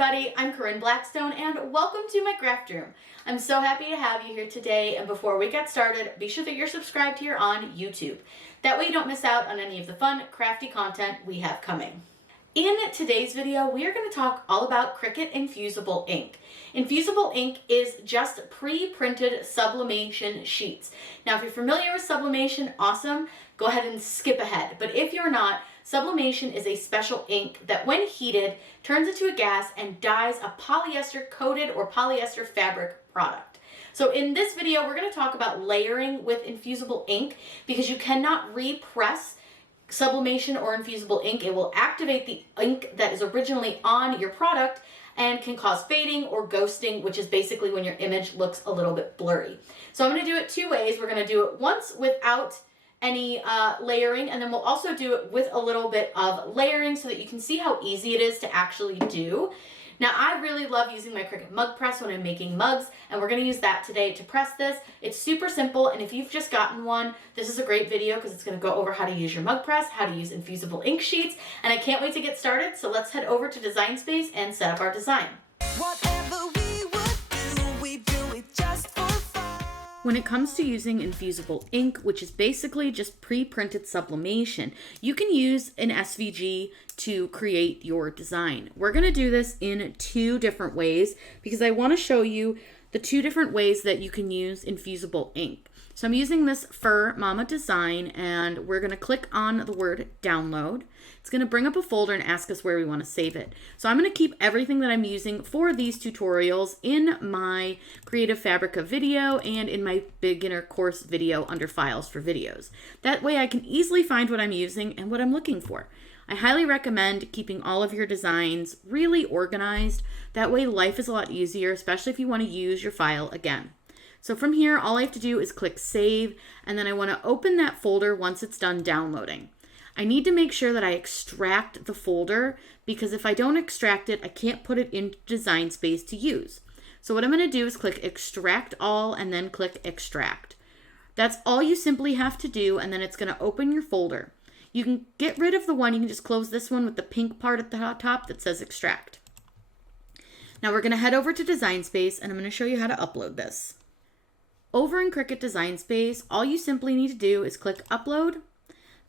everybody, I'm Corinne Blackstone and welcome to my craft room. I'm so happy to have you here today, and before we get started, be sure that you're subscribed here on YouTube. That way you don't miss out on any of the fun, crafty content we have coming. In today's video, we are going to talk all about Cricut Infusible ink. Infusible ink is just pre-printed sublimation sheets. Now, if you're familiar with sublimation, awesome, go ahead and skip ahead. But if you're not, sublimation is a special ink that when heated turns into a gas and dyes a polyester coated or polyester fabric product. So in this video, we're going to talk about layering with infusible ink because you cannot repress sublimation or infusible ink. It will activate the ink that is originally on your product and can cause fading or ghosting, which is basically when your image looks a little bit blurry. So I'm going to do it two ways. We're going to do it once without any layering, and then we'll also do it with a little bit of layering so that you can see how easy it is to actually do. Now, I really love using my Cricut mug press when I'm making mugs, and we're going to use that today to press this. It's super simple, and if you've just gotten one, this is a great video because it's going to go over how to use your mug press, how to use infusible ink sheets, and I can't wait to get started, so let's head over to Design Space and set up our design. Whatever we would do, we do it just for fun. When it comes to using infusible ink, which is basically just pre-printed sublimation, you can use an SVG to create your design. We're going to do this in two different ways because I want to show you the two different ways that you can use infusible ink. So I'm using this Fur Mama design, and we're going to click on the word download. It's going to bring up a folder and ask us where we want to save it. So I'm going to keep everything that I'm using for these tutorials in my Creative Fabrica video and in my beginner course video under files for videos. That way I can easily find what I'm using and what I'm looking for. I highly recommend keeping all of your designs really organized. That way life is a lot easier, especially if you want to use your file again. So from here, all I have to do is click save, and then I want to open that folder once it's done downloading. I need to make sure that I extract the folder because if I don't extract it, I can't put it in Design Space to use. So what I'm going to do is click extract all and then click extract. That's all you simply have to do, and then it's going to open your folder. You can get rid of the one, you can just close this one with the pink part at the top that says extract. Now we're going to head over to Design Space, and I'm going to show you how to upload this. Over in Cricut Design Space, all you simply need to do is click upload.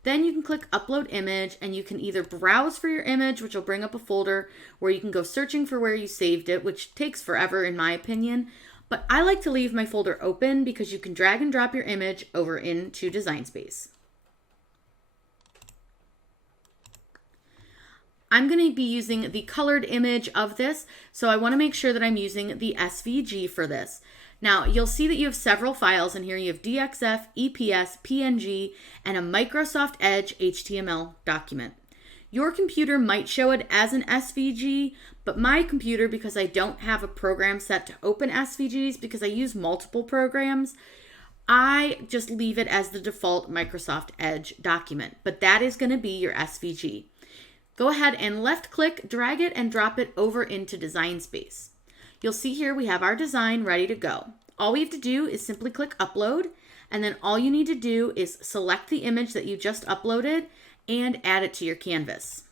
Then you can click upload image, and you can either browse for your image, which will bring up a folder where you can go searching for where you saved it, which takes forever in my opinion. But I like to leave my folder open because you can drag and drop your image over into Design Space. I'm going to be using the colored image of this, so I want to make sure that I'm using the SVG for this. Now, you'll see that you have several files in here. You have DXF, EPS, PNG, and a Microsoft Edge HTML document. Your computer might show it as an SVG, but my computer, because I don't have a program set to open SVGs because I use multiple programs, I just leave it as the default Microsoft Edge document, but that is going to be your SVG. Go ahead and left click, drag it, and drop it over into Design Space. You'll see here we have our design ready to go. All we have to do is simply click upload, and then all you need to do is select the image that you just uploaded and add it to your canvas.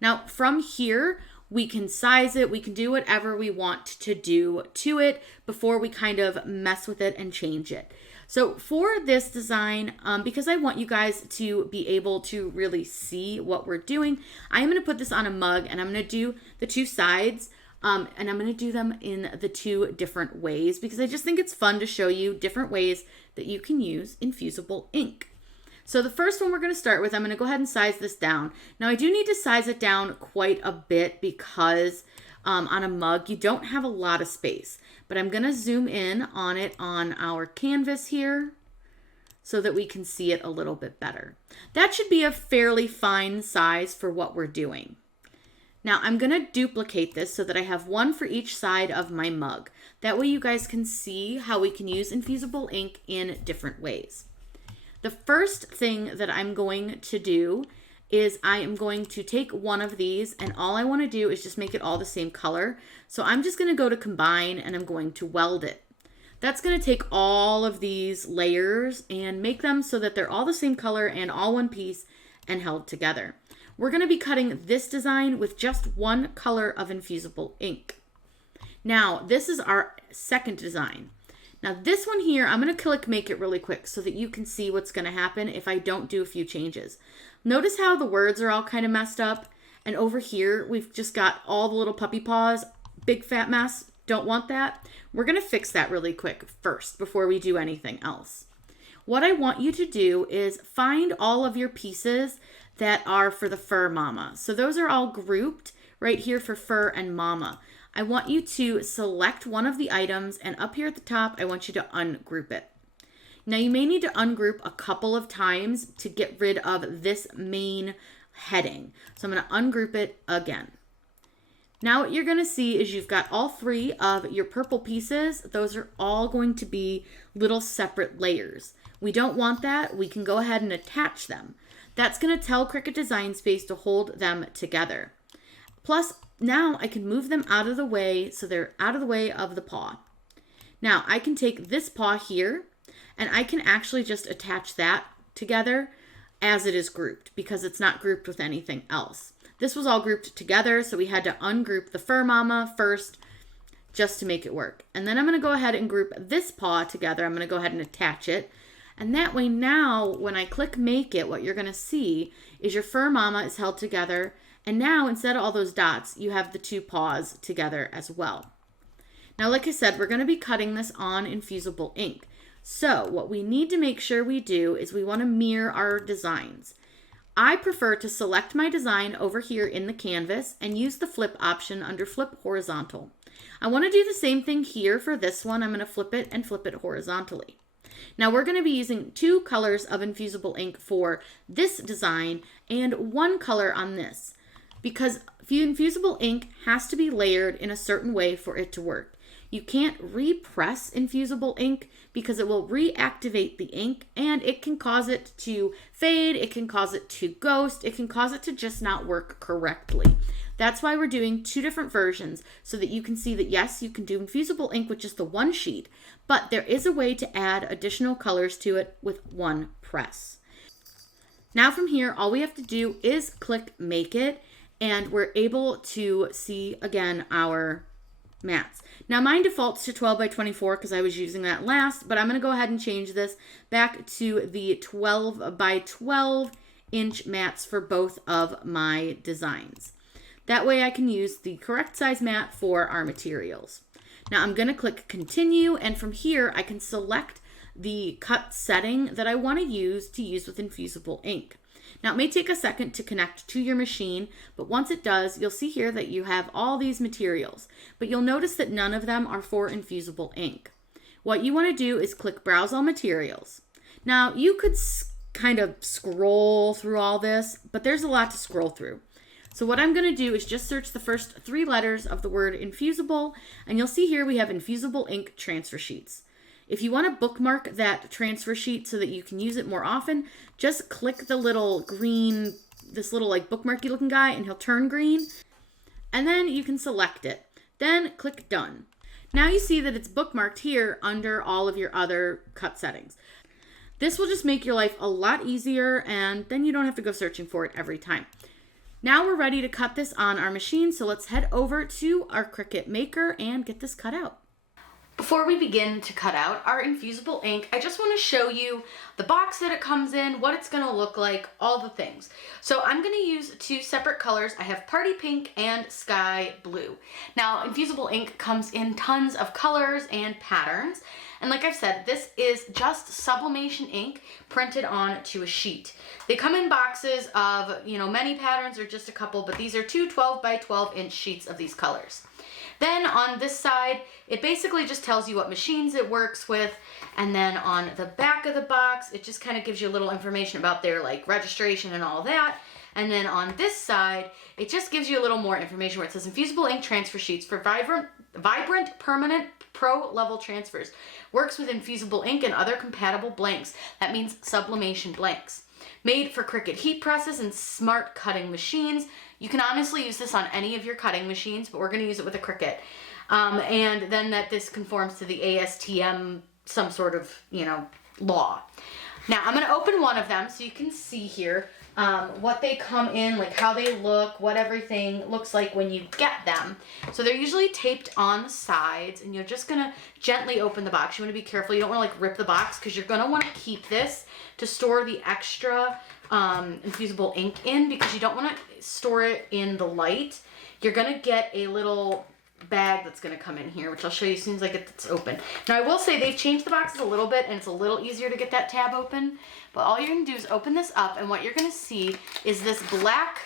Now from here, we can size it, we can do whatever we want to do to it before we kind of mess with it and change it. So for this design, because I want you guys to be able to really see what we're doing, I'm going to put this on a mug, and I'm going to do the two sides, and I'm going to do them in the two different ways because I just think it's fun to show you different ways that you can use infusible ink. So the first one we're going to start with, I'm going to go ahead and size this down. Now I do need to size it down quite a bit because on a mug you don't have a lot of space. But I'm going to zoom in on it on our canvas here so that we can see it a little bit better. That should be a fairly fine size for what we're doing. Now I'm going to duplicate this so that I have one for each side of my mug. That way you guys can see how we can use infusible ink in different ways. The first thing that I'm going to do is I am going to take one of these, and all I want to do is just make it all the same color. So I'm just going to go to combine, and I'm going to weld it. That's going to take all of these layers and make them so that they're all the same color and all one piece and held together. we're going to be cutting this design with just one color of infusible ink. Now, this is our second design. Now, this one here, I'm going to click make it really quick so that you can see what's going to happen if I don't do a few changes. Notice how the words are all kind of messed up. And over here, we've just got all the little puppy paws, big fat mess. Don't want that. We're going to fix that really quick first before we do anything else. What I want you to do is find all of your pieces that are for the fur mama. So those are all grouped right here for fur and mama. I want you to select one of the items, and up here at the top, I want you to ungroup it. Now you may need to ungroup a couple of times to get rid of this main heading. So I'm going to ungroup it again. Now what you're going to see is you've got all three of your purple pieces. Those are all going to be little separate layers. We don't want that. We can go ahead and attach them. That's going to tell Cricut Design Space to hold them together. Plus, now I can move them out of the way so they're out of the way of the paw. Now I can take this paw here and I can actually just attach that together as it is grouped because it's not grouped with anything else. This was all grouped together, so we had to ungroup the fur mama first just to make it work. And then I'm going to go ahead and group this paw together. I'm going to go ahead and attach it. And that way now, when I click make it, what you're going to see is your fur mama is held together. And now, instead of all those dots, you have the two paws together as well. Now, like I said, we're going to be cutting this on Infusible ink. So what we need to make sure we do is we want to mirror our designs. I prefer to select my design over here in the canvas and use the flip option under flip horizontal. I want to do the same thing here for this one. I'm going to flip it and flip it horizontally. Now we're going to be using two colors of Infusible ink for this design and one color on this because Infusible ink has to be layered in a certain way for it to work. You can't repress Infusible ink because it will reactivate the ink and it can cause it to fade, it can cause it to ghost, it can cause it to just not work correctly. That's why we're doing two different versions so that you can see that yes, you can do Infusible ink with just the one sheet, but there is a way to add additional colors to it with one press. Now from here, all we have to do is click make it and we're able to see again our mats. Now mine defaults to 12 by 24 because I was using that last, but I'm going to go ahead and change this back to the 12 by 12 inch mats for both of my designs. That way I can use the correct size mat for our materials. Now I'm going to click continue, and from here I can select the cut setting that I want to use with Infusible ink. Now it may take a second to connect to your machine, but once it does, you'll see here that you have all these materials, but you'll notice that none of them are for Infusible ink. What you want to do is click Browse All Materials. Now you could kind of scroll through all this, but there's a lot to scroll through. So what I'm going to do is just search the first three letters of the word Infusible, and you'll see here we have Infusible ink transfer sheets. If you want to bookmark that transfer sheet so that you can use it more often, just click the little green, this little like bookmarky looking guy, and he'll turn green. And then you can select it. Then click done. Now you see that it's bookmarked here under all of your other cut settings. This will just make your life a lot easier, and then you don't have to go searching for it every time. Now we're ready to cut this on our machine, so let's head over to our Cricut Maker and get this cut out. Before we begin to cut out our Infusible ink, I just want to show you the box that it comes in, what it's going to look like, all the things. So I'm going to use two separate colors. I have Party Pink and Sky Blue. Now, Infusible ink comes in tons of colors and patterns. And like I've said, this is just Sublimation ink printed onto a sheet. They come in boxes of, many patterns or just a couple, but these are two 12 by 12 inch sheets of these colors. Then on this side, it basically just tells you what machines it works with. And then on the back of the box, it just kind of gives you a little information about their registration and all that. And then on this side, it just gives you a little more information where it says Infusible ink transfer sheets for vibrant, permanent, pro level transfers. Works with Infusible ink and other compatible blanks. That means Sublimation blanks. Made for Cricut heat presses and smart cutting machines. You can honestly use this on any of your cutting machines, but we're going to use it with a Cricut. And then that this conforms to the ASTM, some sort of, law. Now I'm going to open one of them so you can see here what they come in, like how they look, what everything looks like when you get them. So they're usually taped on the sides, and you're just gonna gently open the box. You wanna be careful. You don't wanna like rip the box, because you're gonna wanna keep this to store the extra infusible ink in, because you don't wanna store it in the light. You're gonna get a little bag that's going to come in here, which I'll show you as soon as I get this open. Now I will say they've changed the boxes a little bit, and it's a little easier to get that tab open, but all you're going to do is open this up, and what you're going to see is this black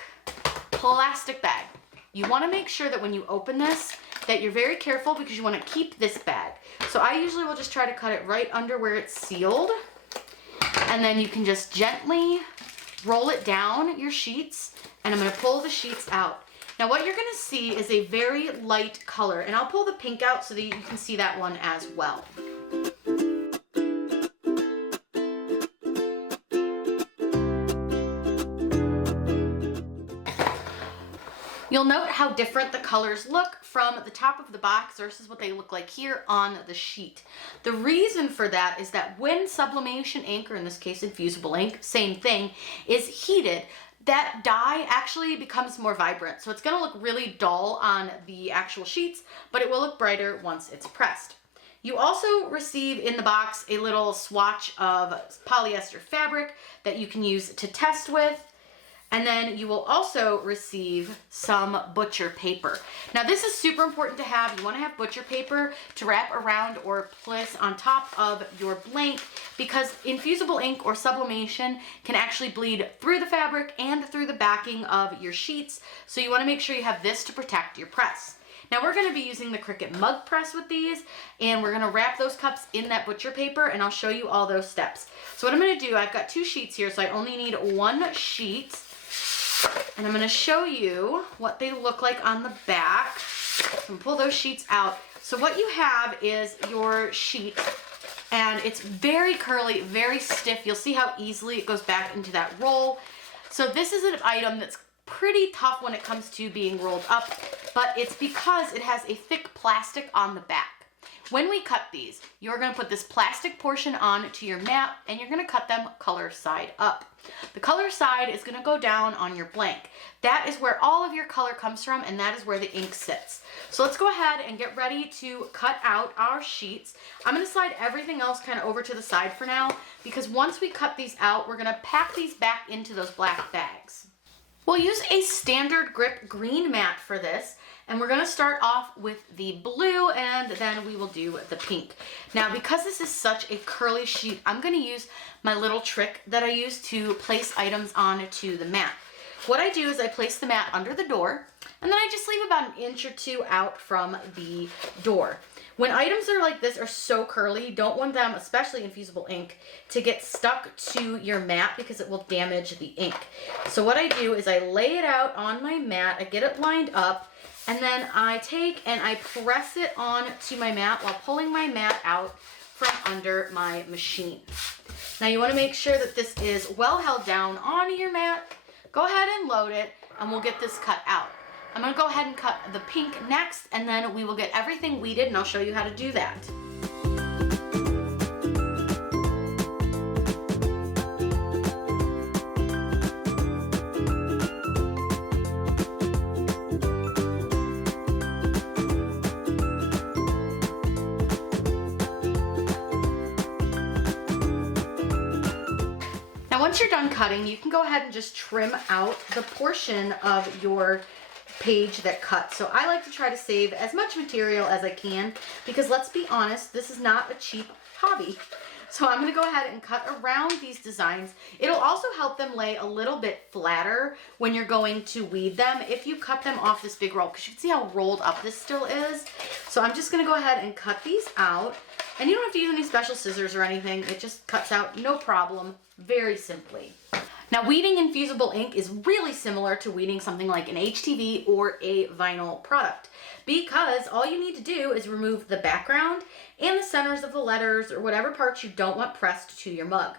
plastic bag. You want to make sure that when you open this that you're very careful, because you want to keep this bag. So I usually will just try to cut it right under where it's sealed, and then you can just gently roll it down your sheets, and I'm going to pull the sheets out. Now what you're gonna see is a very light color, and I'll pull the pink out so that you can see that one as well. You'll note how different the colors look from the top of the box versus what they look like here on the sheet. The reason for that is that when sublimation ink, or in this case Infusible ink, same thing, is heated, that dye actually becomes more vibrant. So it's gonna look really dull on the actual sheets, but it will look brighter once it's pressed. You also receive in the box a little swatch of polyester fabric that you can use to test with. And then you will also receive some butcher paper. Now this is super important to have. You want to have butcher paper to wrap around or place on top of your blank, because infusible ink or sublimation can actually bleed through the fabric and through the backing of your sheets. So you want to make sure you have this to protect your press. Now we're going to be using the Cricut mug press with these, and we're going to wrap those cups in that butcher paper, and I'll show you all those steps. So what I'm going to do, I've got 2 sheets here, so I only need 1 sheet. And I'm going to show you what they look like on the back. So I'm going to pull those sheets out. So what you have is your sheet, and it's very curly, very stiff. You'll see how easily it goes back into that roll. So this is an item that's pretty tough when it comes to being rolled up, but it's because it has a thick plastic on the back. When we cut these, you're going to put this plastic portion onto your mat, and you're going to cut them color side up. The color side is going to go down on your blank. That is where all of your color comes from, and that is where the ink sits. So let's go ahead and get ready to cut out our sheets. I'm going to slide everything else kind of over to the side for now, because once we cut these out, we're going to pack these back into those black bags. We'll use a standard grip green mat for this. And we're going to start off with the blue, and then we will do the pink. Now, because this is such a curly sheet, I'm going to use my little trick that I use to place items onto the mat. What I do is I place the mat under the door, and then I just leave about 1 inch or 2 out from the door. When items are like this, are so curly, you don't want them, especially infusible ink, to get stuck to your mat, because it will damage the ink. So what I do is I lay it out on my mat, I get it lined up, and then I take and I press it onto my mat while pulling my mat out from under my machine. Now you want to make sure that this is well held down on your mat. Go ahead and load it, and we'll get this cut out. I'm going to go ahead and cut the pink next, and then we will get everything weeded, and I'll show you how to do that. Once you're done cutting, you can go ahead and just trim out the portion of your page that cuts. So I like to try to save as much material as I can, because let's be honest, this is not a cheap hobby. So I'm going to go ahead and cut around these designs. It'll also help them lay a little bit flatter when you're going to weed them if you cut them off this big roll, because you can see how rolled up this still is. So I'm just going to go ahead and cut these out. And you don't have to use any special scissors or anything. It just cuts out no problem, very simply. Now, weeding infusible ink is really similar to weeding something like an HTV or a vinyl product, because all you need to do is remove the background and the centers of the letters or whatever parts you don't want pressed to your mug.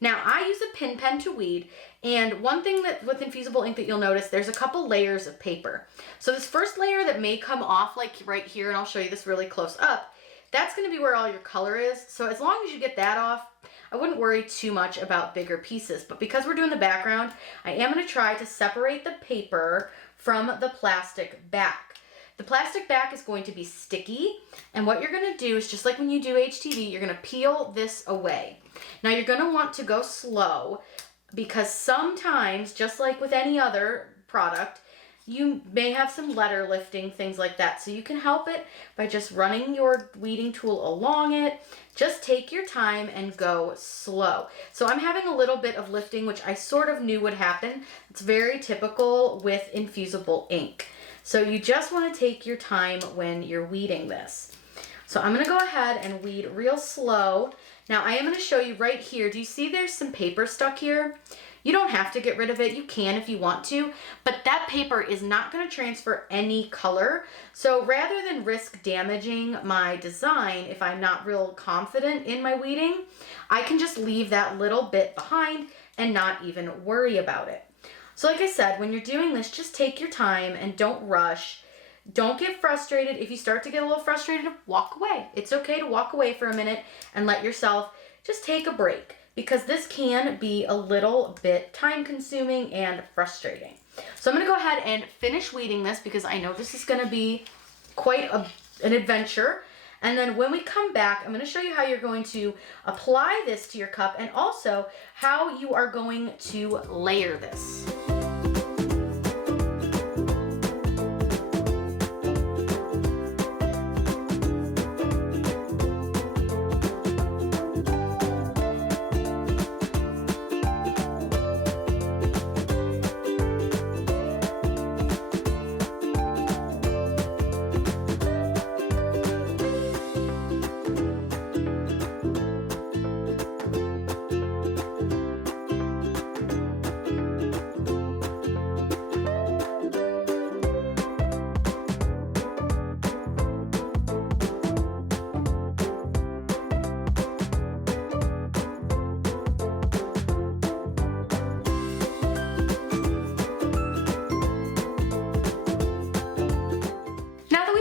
Now, I use a pin pen to weed, and one thing that with infusible ink that you'll notice, there's a couple layers of paper. So this first layer that may come off like right here, and I'll show you this really close up, that's going to be where all your color is. So as long as you get that off, I wouldn't worry too much about bigger pieces. But because we're doing the background, I am going to try to separate the paper from the plastic back. The plastic back is going to be sticky, and what you're going to do is, just like when you do HTV, you're going to peel this away. Now you're going to want to go slow, because sometimes, just like with any other product, you may have some letter lifting, things like that. So you can help it by just running your weeding tool along it. Just take your time and go slow. So I'm having a little bit of lifting, which I sort of knew would happen. It's very typical with infusible ink. So you just want to take your time when you're weeding this. So I'm going to go ahead and weed real slow. Now I am going to show you right here. Do you see there's some paper stuck here? You don't have to get rid of it. You can if you want to, but that paper is not going to transfer any color. So rather than risk damaging my design, if I'm not real confident in my weeding, I can just leave that little bit behind and not even worry about it. So like I said, when you're doing this, just take your time and don't rush. Don't get frustrated. If you start to get a little frustrated, walk away. It's okay to walk away for a minute and let yourself just take a break, because this can be a little bit time consuming and frustrating. So I'm going to go ahead and finish weeding this, because I know this is going to be quite an adventure. And then when we come back, I'm going to show you how you're going to apply this to your cup, and also how you are going to layer this.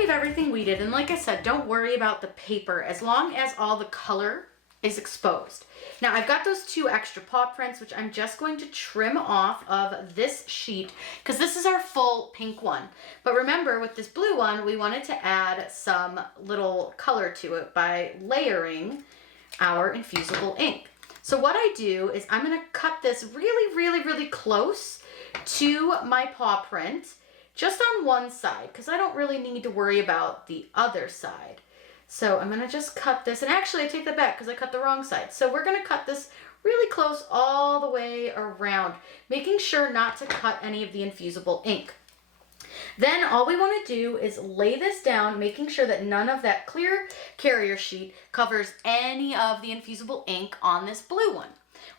Everything weeded, and like I said, don't worry about the paper as long as all the color is exposed. Now I've got those 2 extra paw prints, which I'm just going to trim off of this sheet, because this is our full pink one. But remember, with this blue one, we wanted to add some little color to it by layering our infusible ink. So what I do is I'm going to cut this really close to my paw print, just on one side, because I don't really need to worry about the other side. So I'm going to just cut this, and actually I take that back because I cut the wrong side. So we're going to cut this really close all the way around, making sure not to cut any of the infusible ink. Then all we want to do is lay this down, making sure that none of that clear carrier sheet covers any of the infusible ink on this blue one.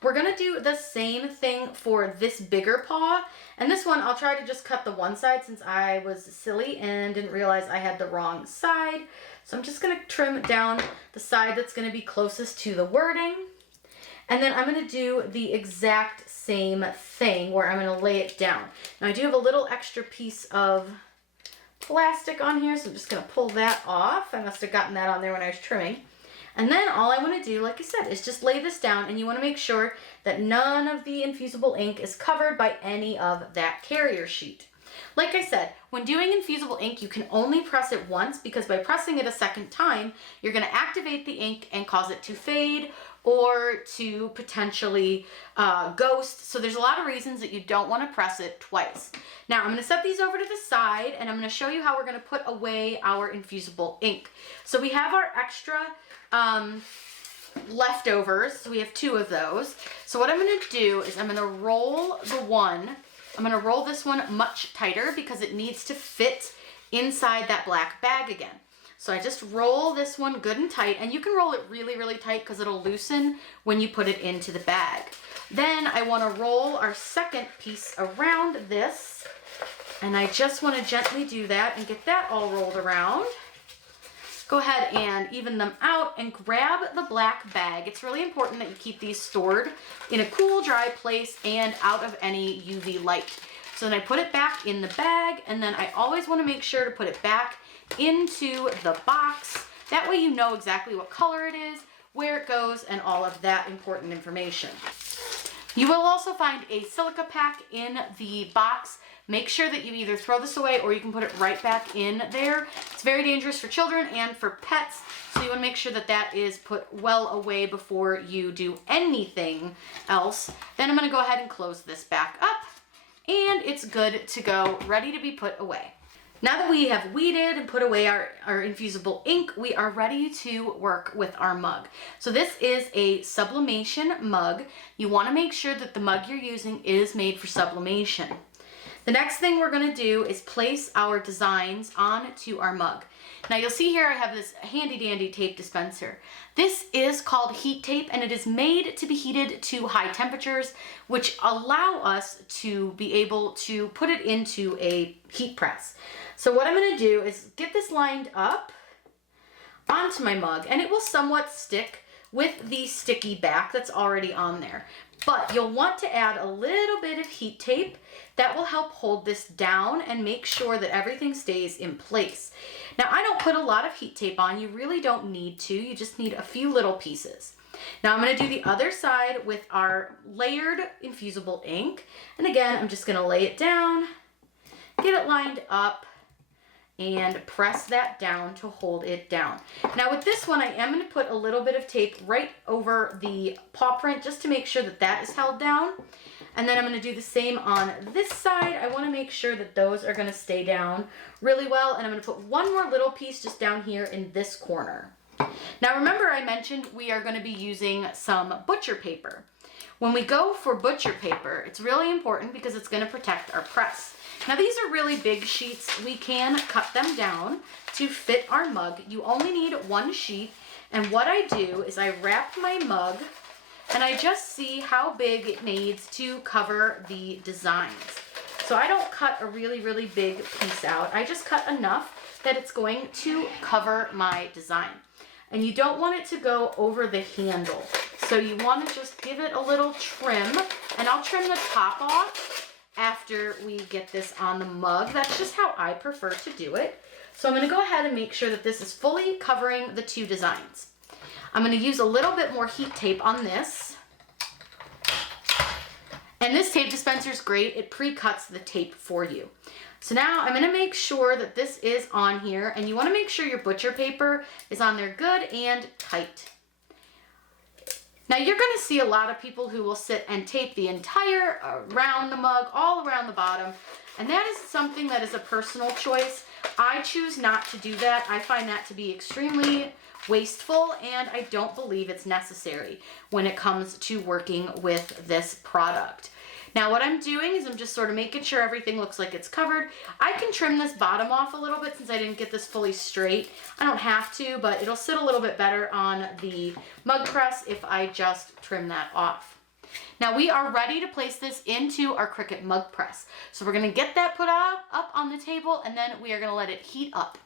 We're going to do the same thing for this bigger paw, and this one I'll try to just cut the one side, since I was silly and didn't realize I had the wrong side. So I'm just going to trim down the side that's going to be closest to the wording, and then I'm going to do the exact same thing where I'm going to lay it down. Now I do have a little extra piece of plastic on here, so I'm just going to pull that off. I must have gotten that on there when I was trimming. And then all I want to do, like I said, is just lay this down, and you want to make sure that none of the infusible ink is covered by any of that carrier sheet. Like I said, when doing infusible ink, you can only press it once, because by pressing it a second time, you're going to activate the ink and cause it to fade or to potentially ghost. So there's a lot of reasons that you don't want to press it twice. Now I'm going to set these over to the side, and I'm going to show you how we're going to put away our infusible ink. So we have our extra leftovers. So we have 2 of those. So what I'm going to do is I'm going to roll I'm going to roll this one much tighter, because it needs to fit inside that black bag again. So I just roll this one good and tight, and you can roll it really tight, because it'll loosen when you put it into the bag. Then I want to roll our second piece around this, and I just want to gently do that and get that all rolled around. Go ahead and even them out and grab the black bag. It's really important that you keep these stored in a cool, dry place and out of any UV light. So then I put it back in the bag, and then I always want to make sure to put it back into the box. That way you know exactly what color it is, where it goes, and all of that important information. You will also find a silica pack in the box. Make sure that you either throw this away or you can put it right back in there. It's very dangerous for children and for pets, so you want to make sure that that is put well away before you do anything else. Then I'm going to go ahead and close this back up, and it's good to go, ready to be put away. Now that we have weeded and put away our infusible ink, we are ready to work with our mug. So this is a sublimation mug. You want to make sure that the mug you're using is made for sublimation. The next thing we're going to do is place our designs onto our mug. Now you'll see here I have this handy dandy tape dispenser. This is called heat tape, and it is made to be heated to high temperatures, which allow us to be able to put it into a heat press. So what I'm going to do is get this lined up onto my mug, and it will somewhat stick with the sticky back that's already on there. But you'll want to add a little bit of heat tape that will help hold this down and make sure that everything stays in place. Now, I don't put a lot of heat tape on. You really don't need to. You just need a few little pieces. Now I'm going to do the other side with our layered infusible ink. And again, I'm just going to lay it down, get it lined up, and press that down to hold it down. Now with this one, I am going to put a little bit of tape right over the paw print just to make sure that that is held down. And then I'm going to do the same on this side. I want to make sure that those are going to stay down really well. And I'm going to put one more little piece just down here in this corner. Now remember, I mentioned we are going to be using some butcher paper. When we go for butcher paper, it's really important because it's going to protect our press. Now these are really big sheets. We can cut them down to fit our mug. You only need one sheet. And what I do is I wrap my mug and I just see how big it needs to cover the designs. So I don't cut a really, really big piece out. I just cut enough that it's going to cover my design. And you don't want it to go over the handle. So you want to just give it a little trim, and I'll trim the top off after we get this on the mug. That's just how I prefer to do it. So I'm going to go ahead and make sure that this is fully covering the two designs. I'm going to use a little bit more heat tape on this. And this tape dispenser is great. It pre-cuts the tape for you. So now I'm going to make sure that this is on here, and you want to make sure your butcher paper is on there good and tight. Now you're going to see a lot of people who will sit and tape the entire around the mug, all around the bottom, and that is something that is a personal choice. I choose not to do that. I find that to be extremely wasteful, and I don't believe it's necessary when it comes to working with this product. Now what I'm doing is I'm just sort of making sure everything looks like it's covered. I can trim this bottom off a little bit since I didn't get this fully straight. I don't have to, but it'll sit a little bit better on the mug press if I just trim that off. Now we are ready to place this into our Cricut mug press. So we're going to get that put up on the table, and then we are going to let it heat up.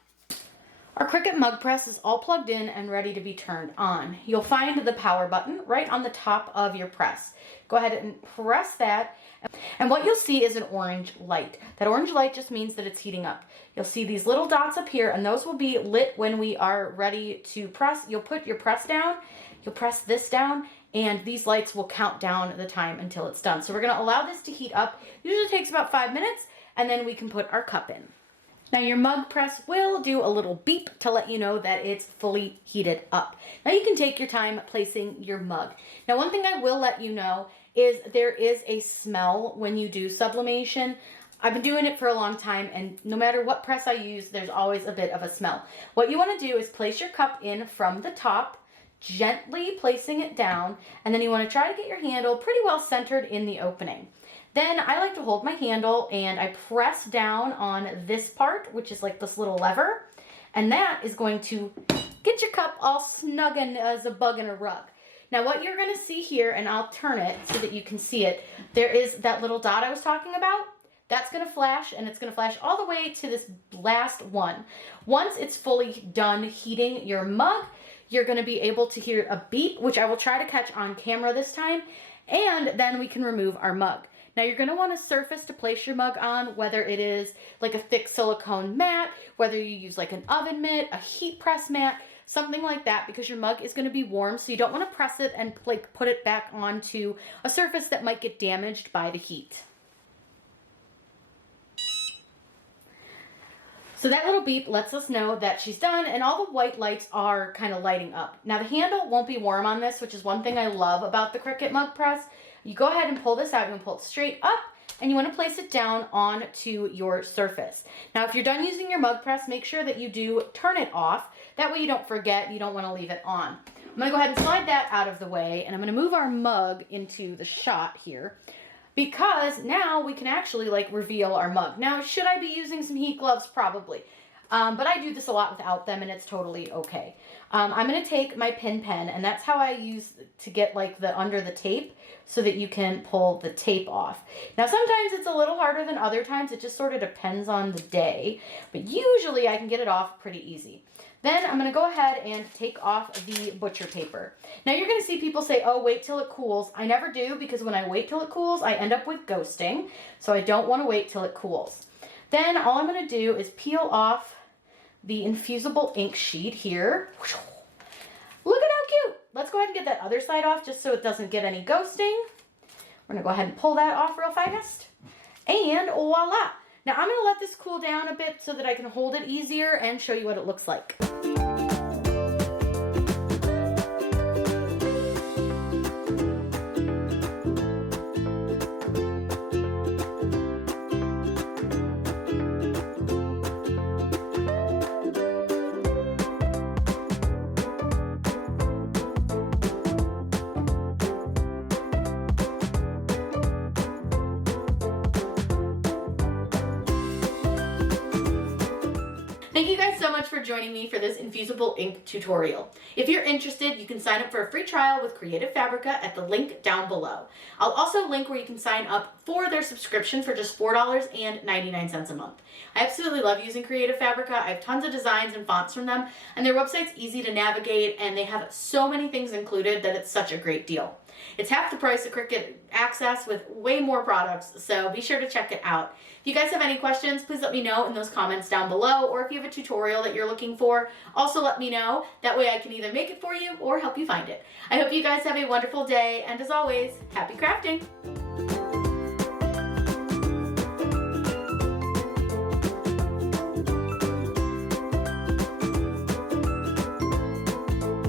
Our Cricut mug press is all plugged in and ready to be turned on. You'll find the power button right on the top of your press. Go ahead and press that, and what you'll see is an orange light. That orange light just means that it's heating up. You'll see these little dots up here, and those will be lit when we are ready to press. You'll put your press down, you'll press this down, and these lights will count down the time until it's done. So we're going to allow this to heat up. Usually takes about 5 minutes, and then we can put our cup in. Now your mug press will do a little beep to let you know that it's fully heated up. Now you can take your time placing your mug. Now one thing I will let you know is there is a smell when you do sublimation. I've been doing it for a long time, and no matter what press I use, there's always a bit of a smell. What you want to do is place your cup in from the top, gently placing it down, and then you want to try to get your handle pretty well centered in the opening. Then I like to hold my handle and I press down on this part, which is like this little lever, and that is going to get your cup all snug and as a bug in a rug. Now what you're going to see here, and I'll turn it so that you can see it, there is that little dot I was talking about. That's going to flash, and it's going to flash all the way to this last one. Once it's fully done heating your mug, you're going to be able to hear a beep, which I will try to catch on camera this time, and then we can remove our mug. Now you're going to want a surface to place your mug on, whether it is like a thick silicone mat, whether you use like an oven mitt, a heat press mat, something like that, because your mug is going to be warm, so you don't want to press it and like put it back onto a surface that might get damaged by the heat. So that little beep lets us know that she's done, and all the white lights are kind of lighting up. Now the handle won't be warm on this, which is one thing I love about the Cricut mug press. You go ahead and pull this out, you can pull it straight up, and you want to place it down onto your surface. Now if you're done using your mug press, make sure that you do turn it off. That way you don't forget, you don't want to leave it on. I'm going to go ahead and slide that out of the way, and I'm going to move our mug into the shot here, because now we can actually like reveal our mug. Now, should I be using some heat gloves? Probably. But I do this a lot without them, and it's totally okay. I'm going to take my pin pen, and that's how I use to get like the under the tape so that you can pull the tape off. Now, sometimes it's a little harder than other times. It just sort of depends on the day, but usually I can get it off pretty easy. Then I'm going to go ahead and take off the butcher paper. Now you're going to see people say, oh, wait till it cools. I never do, because when I wait till it cools, I end up with ghosting. So I don't want to wait till it cools. Then all I'm going to do is peel off the Infusible ink sheet here. Look at how cute. Let's go ahead and get that other side off just so it doesn't get any ghosting. We're going to go ahead and pull that off real fast. And voila. Now I'm going to let this cool down a bit so that I can hold it easier and show you what it looks like. Thank you guys so much for joining me for this Infusible ink tutorial. If you're interested, you can sign up for a free trial with Creative Fabrica at the link down below. I'll also link where you can sign up for their subscription for just $4.99 a month. I absolutely love using Creative Fabrica. I have tons of designs and fonts from them, and their website's easy to navigate, and they have so many things included that it's such a great deal. It's half the price of Cricut Access with way more products, so be sure to check it out. If you guys have any questions, please let me know in those comments down below, or if you have a tutorial that you're looking for, also let me know. That way I can either make it for you or help you find it. I hope you guys have a wonderful day, and as always, happy crafting!